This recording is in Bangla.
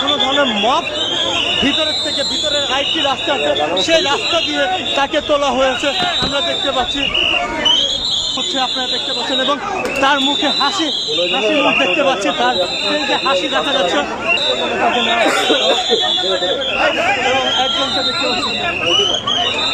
কোনো ধরনের মব ভিতরের থেকে ভিতরের আরেকটি রাস্তা আছে, সেই রাস্তা দিয়ে তাকে তোলা হয়েছে আমরা দেখতে পাচ্ছি হচ্ছে, আপনারা দেখতে পাচ্ছেন, এবং তার মুখে হাসি মুখ দেখতে পাচ্ছি, তার হাসি দেখা যাচ্ছে। একজনকে দেখতে পাচ্ছি।